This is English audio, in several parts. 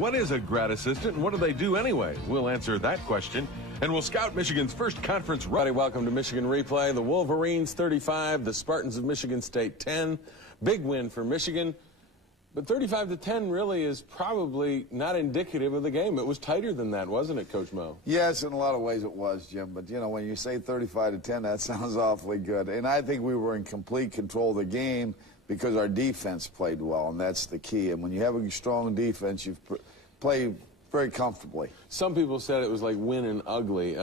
What is a grad assistant and what do they do anyway? We'll answer that question. And we'll scout Michigan's first conference run. Welcome to Michigan Replay. The Wolverines 35, the Spartans of Michigan State 10. Big win for Michigan. But 35-10 really is probably not indicative of the game. It was tighter than that, wasn't it, Coach Mo? Yes, in a lot of ways it was, Jim. But, you know, when you say 35-10, that sounds awfully good. And I think we were in complete control of the game because our defense played well, and that's the key. And when you have a strong defense, you play very comfortably. Some people said it was like winning ugly.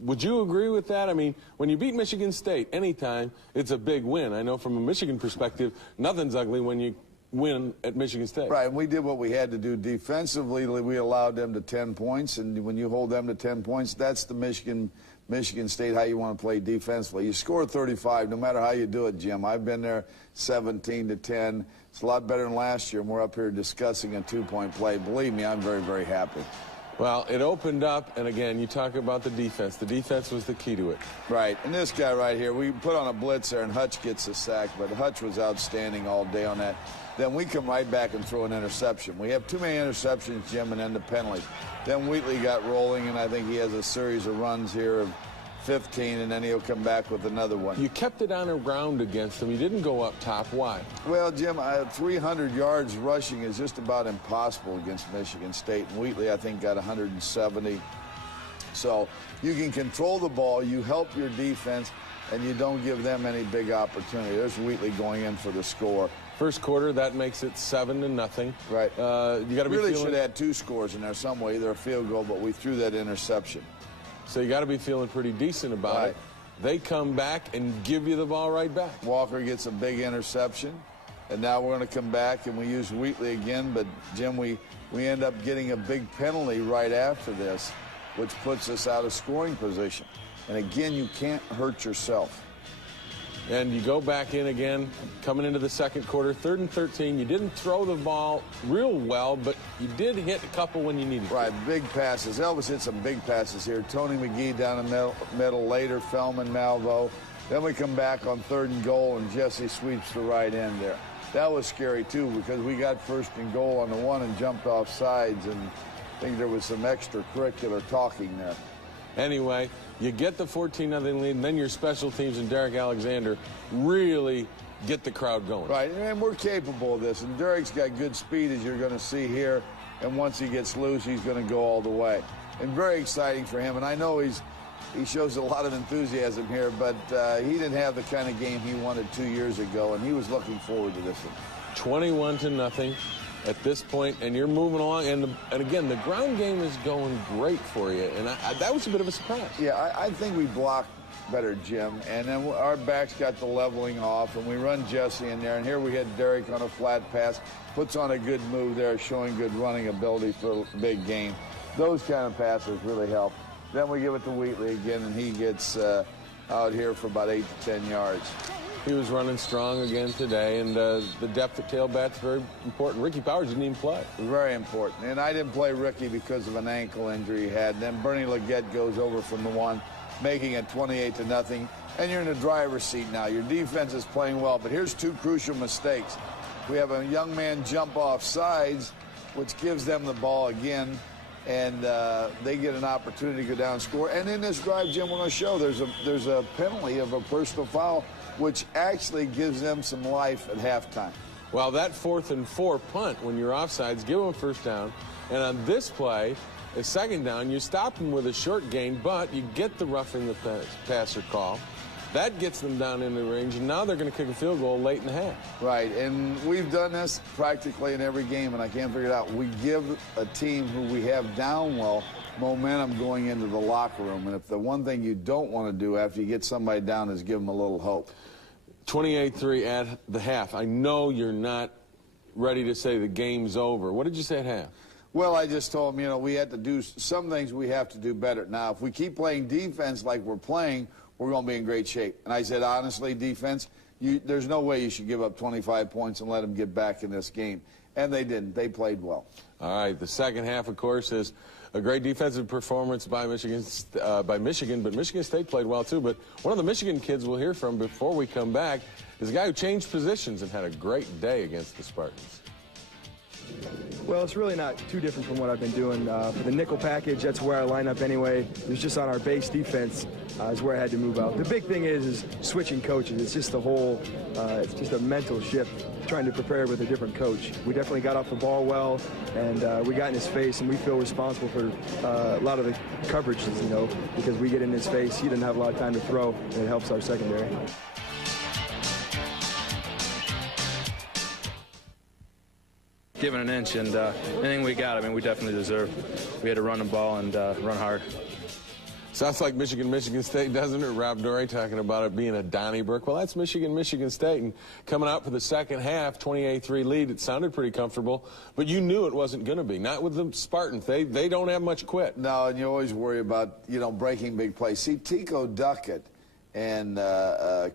Would you agree with that? I mean, when you beat Michigan State anytime, it's a big win. I know from a Michigan perspective, nothing's ugly when you win at Michigan State. Right, and we did what we had to do defensively. We allowed them to 10 points, and when you hold them to 10 points, that's the Michigan State, how you want to play defensively. You score 35, no matter how you do it, Jim. I've been there 17-10. It's a lot better than last year, and we're up here discussing a two-point play. Believe me, I'm very, very happy. Well, it opened up, and again, you talk about the defense. The defense was the key to it. Right, and this guy right here, we put on a blitz there, and Hutch gets a sack, but Hutch was outstanding all day on that. Then we come right back and throw an interception. We have too many interceptions, Jim, and end up penalties. Then Wheatley got rolling, and I think he has a series of runs here of 15, and then he'll come back with another one. You kept it on the ground against them. You didn't go up top. Why? Well, Jim, 300 yards rushing is just about impossible against Michigan State. And Wheatley, I think, got 170. So you can control the ball, you help your defense, and you don't give them any big opportunity. There's Wheatley going in for the score. First quarter, that makes it 7-0. Right. You got to be really should have had two scores in there some way, either a field goal, but we threw that interception. So you got to be feeling pretty decent about it. They come back and give you the ball right back. Walker gets a big interception, and now we're going to come back and we use Wheatley again. But Jim, we end up getting a big penalty right after this, which puts us out of scoring position. And again, you can't hurt yourself. And you go back in again, coming into the second quarter, 3rd and 13. You didn't throw the ball real well, but you did hit a couple when you needed to. Right, big passes. Elvis hit some big passes here. Tony McGee down the middle later, Feldman, Malvo. Then we come back on 3rd and goal, and Jesse sweeps the right end there. That was scary, too, because we got 1st and goal on the one and jumped off sides, and I think there was some extracurricular talking there. Anyway, you get the 14-0 lead, and then your special teams and Derek Alexander really get the crowd going. Right, and we're capable of this. And Derek's got good speed, as you're going to see here. And once he gets loose, he's going to go all the way. And very exciting for him. And I know he shows a lot of enthusiasm here, but he didn't have the kind of game he wanted 2 years ago, and he was looking forward to this one. 21-0. At this point, and you're moving along, and again, the ground game is going great for you, and that was a bit of a surprise. Yeah, I think we blocked better, Jim, and then our backs got the leveling off, and we run Jesse in there, and here we had Derek on a flat pass, puts on a good move there, showing good running ability for a big game. Those kind of passes really help. Then we give it to Wheatley again, and he gets out here for about 8 to 10 yards. He was running strong again today, and the depth at tailback's very important. Ricky Powers didn't even play. Very important. And I didn't play Ricky because of an ankle injury he had. And then Bernie Leggett goes over from the one, making it 28-0. And you're in the driver's seat now. Your defense is playing well, but here's two crucial mistakes. We have a young man jump off sides, which gives them the ball again, and they get an opportunity to go down and score. And in this drive, Jim, we're going to show there's a penalty of a personal foul, which actually gives them some life at halftime. Well, that 4th and 4 punt, when you're offsides, give them a first down. And on this play, a second down, you stop them with a short gain, but you get the roughing the passer call. That gets them down in the range, and now they're going to kick a field goal late in the half. Right, and we've done this practically in every game, and I can't figure it out. We give a team who we have down well momentum going into the locker room, and if the one thing you don't want to do after you get somebody down is give them a little hope. 28-3 at the half. I know you're not ready to say the game's over. What did you say at half? Well, I just told them, you know, we had to do some things we have to do better. Now, if we keep playing defense like we're playing, we're going to be in great shape. And I said, honestly, defense, there's no way you should give up 25 points and let them get back in this game. And they didn't. They played well. All right. The second half, of course, is a great defensive performance by Michigan, but Michigan State played well, too. But one of the Michigan kids we'll hear from before we come back is a guy who changed positions and had a great day against the Spartans. Well, it's really not too different from what I've been doing. For the nickel package, that's where I line up anyway. It was just on our base defense is where I had to move out. The big thing is switching coaches. It's just the whole, it's just a mental shift, trying to prepare with a different coach. We definitely got off the ball well, and we got in his face, and we feel responsible for a lot of the coverages, you know, because we get in his face. He didn't have a lot of time to throw, and it helps our secondary. Given an inch, and anything we got, I mean, we definitely deserve. We had to run the ball and run hard. Sounds like Michigan State, doesn't it? Rob Dorey talking about it being a Donnybrook. Well, that's Michigan State, and coming out for the second half, 28-3 lead. It sounded pretty comfortable, but you knew it wasn't going to be. Not with the Spartans. They don't have much quit. No, and you always worry about, you know, breaking big plays. See, Tico Duckett and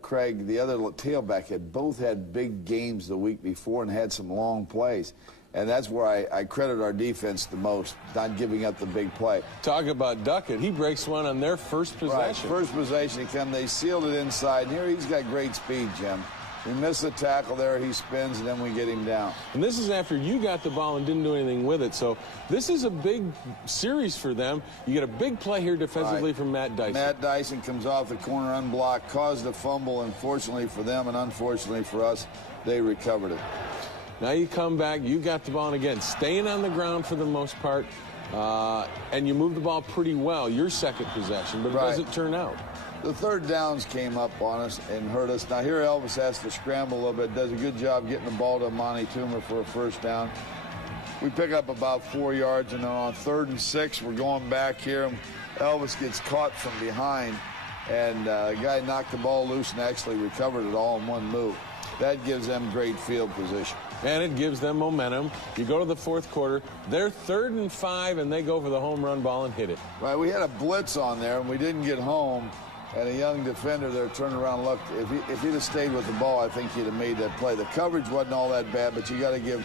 Craig, the other tailback, had both had big games the week before and had some long plays. And that's where I credit our defense the most, not giving up the big play. Talk about Duckett. He breaks one on their first possession. Right, first possession, they sealed it inside. And here he's got great speed, Jim. We miss the tackle there, he spins, and then we get him down. And this is after you got the ball and didn't do anything with it. So this is a big series for them. You get a big play here defensively from Matt Dyson. Matt Dyson comes off the corner unblocked, caused a fumble, and fortunately for them and unfortunately for us, they recovered it. Now you come back, you got the ball, and again, staying on the ground for the most part, and you move the ball pretty well, your second possession, but it doesn't turn out. The third downs came up on us and hurt us. Now here Elvis has to scramble a little bit, does a good job getting the ball to Monty Toomer for a first down. We pick up about 4 yards, and then on 3rd and 6, we're going back here. Elvis gets caught from behind, and the guy knocked the ball loose and actually recovered it all in one move. That gives them great field position. And it gives them momentum. You go to the fourth quarter, they're 3rd and 5, and they go for the home run ball and hit it. Right, we had a blitz on there, and we didn't get home, and a young defender there turned around and looked. If he'd have stayed with the ball, I think he'd have made that play. The coverage wasn't all that bad, but you got to give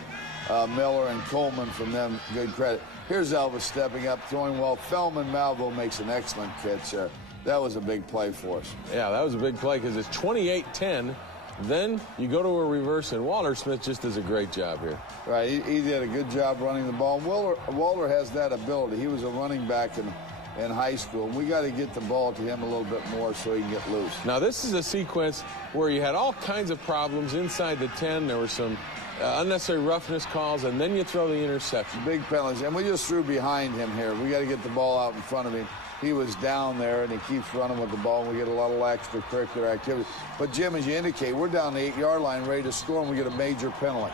Miller and Coleman from them good credit. Here's Elvis stepping up, throwing well. Feldman Malvo makes an excellent catch. That was a big play for us. Yeah, that was a big play because it's 28-10. Then you go to a reverse, and Walter Smith just does a great job here. Right, he did a good job running the ball. Walter has that ability. He was a running back in high school, and we got to get the ball to him a little bit more so he can get loose. Now, this is a sequence where you had all kinds of problems inside the 10. There were some unnecessary roughness calls, and then you throw the interception. Big penalties, and we just threw behind him here. We got to get the ball out in front of him. He was down there, and he keeps running with the ball, and we get a lot of extracurricular activity. But, Jim, as you indicate, we're down the 8-yard line ready to score, and we get a major penalty.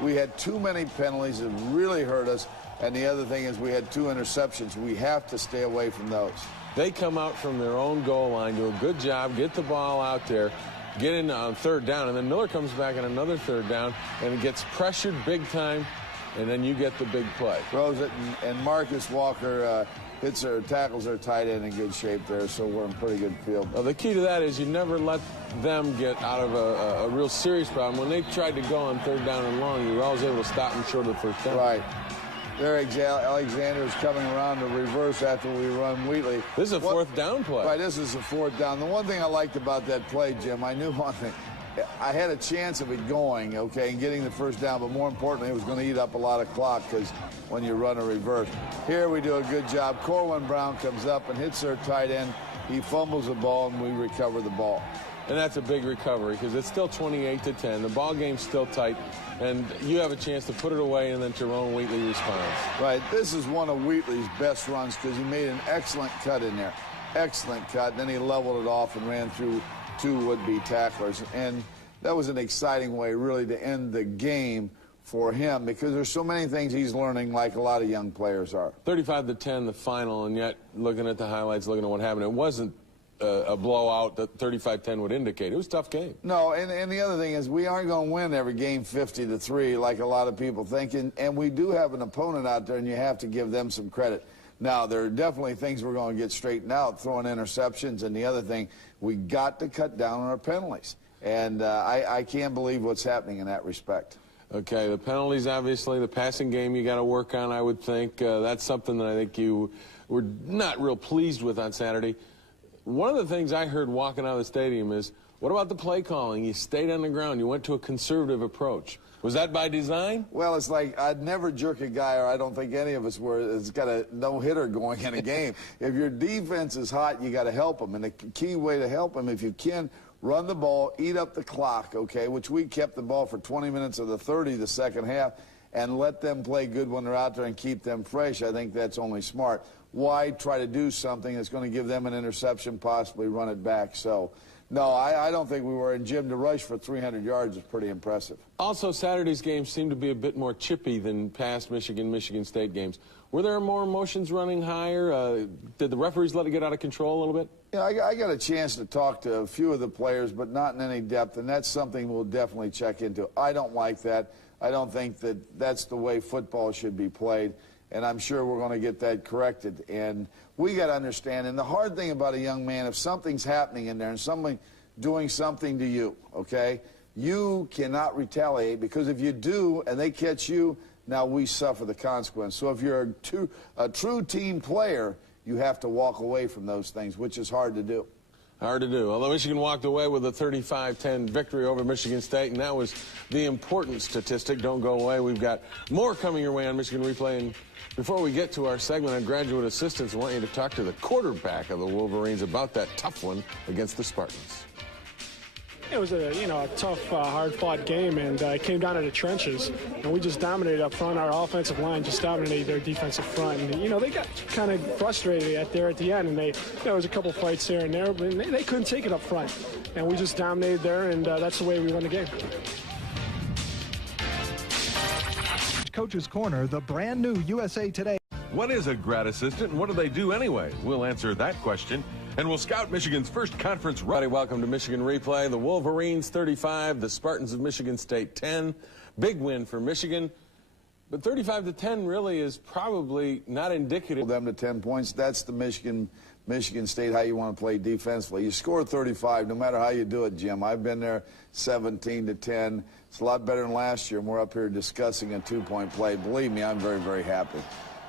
We had too many penalties that really hurt us, and the other thing is we had 2 interceptions. We have to stay away from those. They come out from their own goal line, do a good job, get the ball out there, get in on 3rd down, and then Miller comes back on another 3rd down, and it gets pressured big time, and then you get the big play. Throws it, and Marcus Walker tackles our tight end in good shape there, so we're in pretty good field. Well, the key to that is you never let them get out of a real serious problem. When they tried to go on 3rd down and long, you were always able to stop them short of the 1st down. Right. There, Alexander is coming around to reverse after we run Wheatley. This is a 4th down play. Right, this is a 4th down. The one thing I liked about that play, Jim, I knew one thing. I had a chance of it going, okay, and getting the 1st down, but more importantly, it was going to eat up a lot of clock because when you run a reverse. Here we do a good job. Corwin Brown comes up and hits our tight end. He fumbles the ball, and we recover the ball. And that's a big recovery because it's still 28-10. The ball game's still tight, and you have a chance to put it away, and then Tyrone Wheatley responds. Right. This is one of Wheatley's best runs because he made an excellent cut in there. Excellent cut. Then he leveled it off and ran through 2 would-be tacklers. And that was an exciting way, really, to end the game for him because there's so many things he's learning like a lot of young players are. 35-10, the final, and yet looking at the highlights, looking at what happened, it wasn't a blowout that 35-10 would indicate. It was a tough game. No, and the other thing is we aren't going to win every game 50-3 like a lot of people think, and we do have an opponent out there, and you have to give them some credit. Now, there are definitely things we're going to get straightened out, throwing interceptions, and the other thing, we got to cut down on our penalties. And I can't believe what's happening in that respect. Okay, the penalties, obviously, the passing game you got to work on, I would think. That's something that I think you were not real pleased with on Saturday. One of the things I heard walking out of the stadium is What about the play calling? You stayed on the ground. You went to a conservative approach. Was that by design? Well, it's like I'd never jerk a guy, or I don't think any of us were, that's got a no-hitter going in a game. If your defense is hot, you got to help them. And the key way to help them, if you can, run the ball, eat up the clock, okay, which we kept the ball for 20 minutes of the 30 the second half, and let them play good when they're out there and keep them fresh. I think that's only smart. Why try to do something that's going to give them an interception, possibly run it back? So, no, I don't think we were. And Jim, to rush for 300 yards is pretty impressive. Also, Saturday's games seemed to be a bit more chippy than past Michigan State games. Were there more emotions running higher? Did the referees let it get out of control a little bit? Yeah, I got a chance to talk to a few of the players, but not in any depth, and that's something we'll definitely check into. I don't like that. I don't think that that's the way football should be played, and I'm sure we're going to get that corrected. And we got to understand, and the hard thing about a young man, if something's happening in there and somebody doing something to you, okay, you cannot retaliate, because if you do and they catch you, now we suffer the consequence. So if you're a true team player, you have to walk away from those things, which is hard to do. Hard to do. Although Michigan walked away with a 35-10 victory over Michigan State, and that was the important statistic. Don't go away. We've got more coming your way on Michigan Replay. And before we get to our segment on graduate assistants, I want you to talk to the quarterback of the Wolverines about that tough one against the Spartans. It was a tough, hard-fought game, and it came down to the trenches. And we just dominated up front. Our offensive line just dominated their defensive front. And, they got kind of frustrated at the end, and there was a couple fights here and there, but they couldn't take it up front. And we just dominated there, and that's the way we won the game. Coach's Corner, the brand new USA Today. What is a grad assistant, and what do they do anyway? We'll answer that question. And we'll scout Michigan's first conference. Welcome to Michigan Replay. The Wolverines 35, the Spartans of Michigan State 10. Big win for Michigan. But 35-10 really is probably not indicative. Them to 10 points. That's the Michigan State, how you want to play defensively. You score 35, no matter how you do it, Jim. I've been there 17-10. It's a lot better than last year, and we're up here discussing a two-point play. Believe me, I'm very, very happy.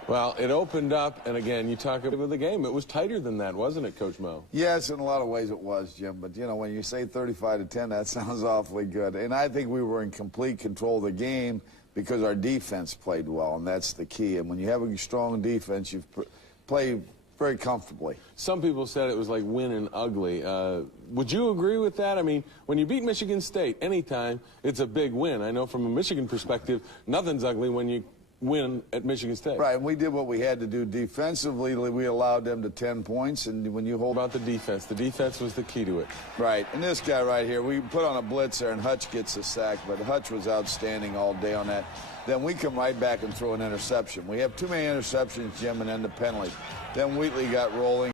Well, it opened up, and again, you talk about the game. It was tighter than that, wasn't it, Coach Mo? Yes, in a lot of ways it was, Jim. But, when you say 35-10, that sounds awfully good. And I think we were in complete control of the game because our defense played well, and that's the key. And when you have a strong defense, you play very comfortably. Some people said it was like winning ugly. Would you agree with that? I mean, when you beat Michigan State anytime, it's a big win. I know from a Michigan perspective, nothing's ugly when you win at Michigan State. Right, and we did what we had to do defensively. We allowed them to 10 points, and when you hold... About the defense was the key to it. Right, and this guy right here, we put on a blitz there, and Hutch gets a sack, but Hutch was outstanding all day on that. Then we come right back and throw an interception. We have too many interceptions, Jim, and then the penalty. Then Wheatley got rolling.